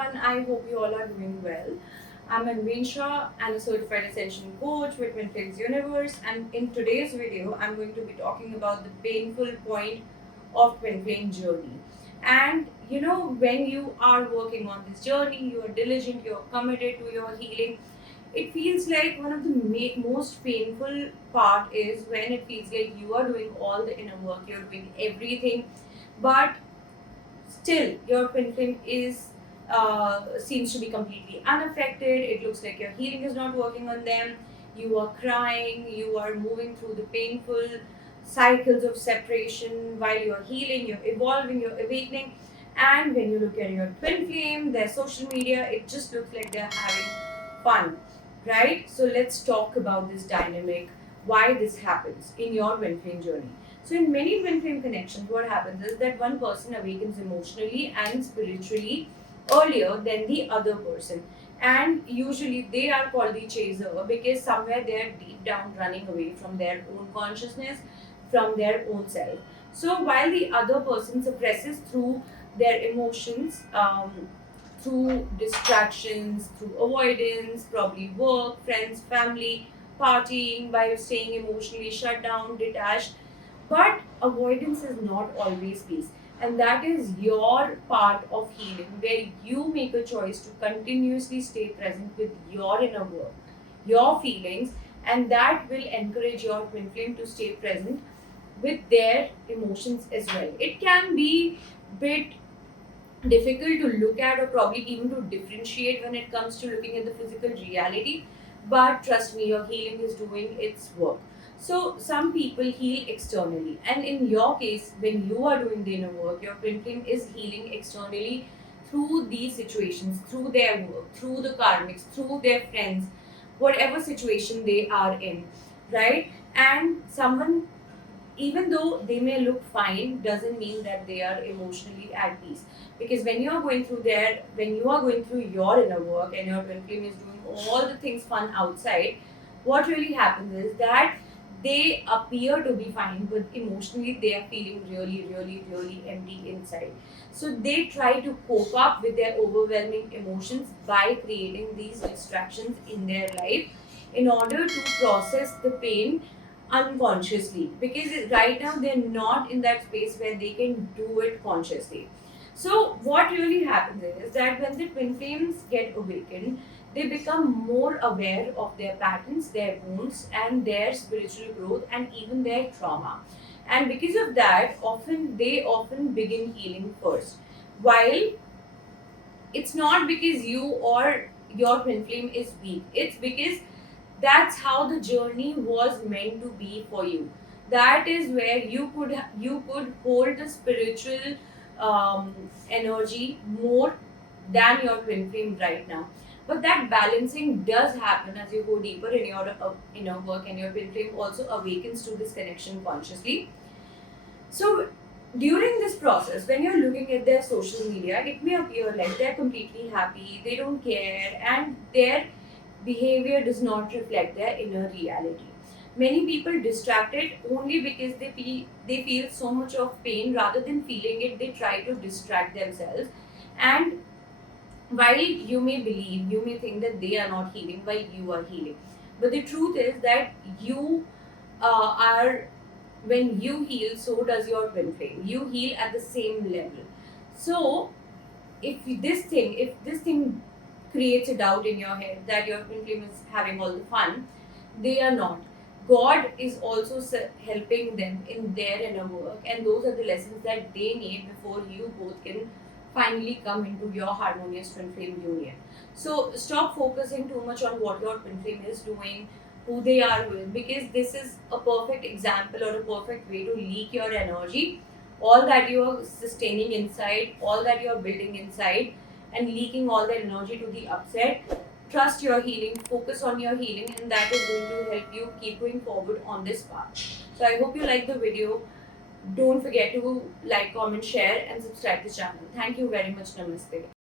everyone, I hope you all are doing well. I'm Anveen Shah and a certified ascension coach with Twin Flames Universe, and in today's video I'm going to be talking about the painful point of Twin Flame journey. And when you are working on this journey, you are diligent, you are committed to your healing. It feels like one of the most painful part is when it feels like you are doing all the inner work, you're doing everything, but still your twin flame is seems to be completely unaffected. It looks like your healing is not working on them. You are crying, you are moving through the painful cycles of separation while you're healing, you're evolving, you're awakening. And when you look at your twin flame, their social media, it just looks like they're having fun, right? So let's talk about this dynamic, why this happens in your twin flame journey. So, in many twin flame connections, what happens is that one person awakens emotionally and spiritually earlier than the other person. And usually they are called the chaser because somewhere they are deep down running away from their own consciousness, from their own self. So, while the other person suppresses through their emotions, through distractions, through avoidance, probably work, friends, family, partying, by staying emotionally shut down, detached, but avoidance is not always peace. And that is your part of healing, where you make a choice to continuously stay present with your inner work, your feelings, and that will encourage your twin flame to stay present with their emotions as well. It can be bit difficult to look at or probably even to differentiate when it comes to looking at the physical reality, but trust me, your healing is doing its work. So some people heal externally, and in your case, when you are doing the inner work, your twin flame is healing externally through these situations, through their work, through the karmics, through their friends, whatever situation they are in, right? And someone, even though they may look fine, doesn't mean that they are emotionally at peace. Because when you are going through your inner work and your twin flame is doing all the things fun outside, what really happens is that they appear to be fine, but emotionally they are feeling really, really, really empty inside. So they try to cope up with their overwhelming emotions by creating these distractions in their life in order to process the pain unconsciously, because right now they're not in that space where they can do it consciously. So what really happens is that when the twin flames get awakened, they become more aware of their patterns, their wounds, and their spiritual growth, and even their trauma. And because of that, often begin healing first. While it's not because you or your twin flame is weak, it's because that's how the journey was meant to be for you. That is where you could hold the spiritual energy more than your twin flame right now. But that balancing does happen as you go deeper in your inner work, and your twin flame also awakens to this connection consciously. So during this process, when you're looking at their social media, it may appear like they're completely happy, they don't care, and their behavior does not reflect their inner reality. Many people distracted only because they feel so much of pain, rather than feeling it, they try to distract themselves. And while you may think that they are not healing while you are healing. But the truth is that you are when you heal, so does your twin flame. You heal at the same level. So if this thing creates a doubt in your head that your twin flame is having all the fun, they are not. God is also helping them in their inner work, and those are the lessons that they need before you both can finally come into your harmonious twin flame union. So stop focusing too much on what your twin flame is doing, who they are with, because this is a perfect example or a perfect way to leak your energy, all that you are sustaining inside, all that you are building inside, and leaking all that energy to the upset. Trust your healing, focus on your healing, and that is going to help you keep going forward on this path. So I hope you like the video. Don't forget to like, comment, share, and subscribe to the channel. Thank you very much. Namaste.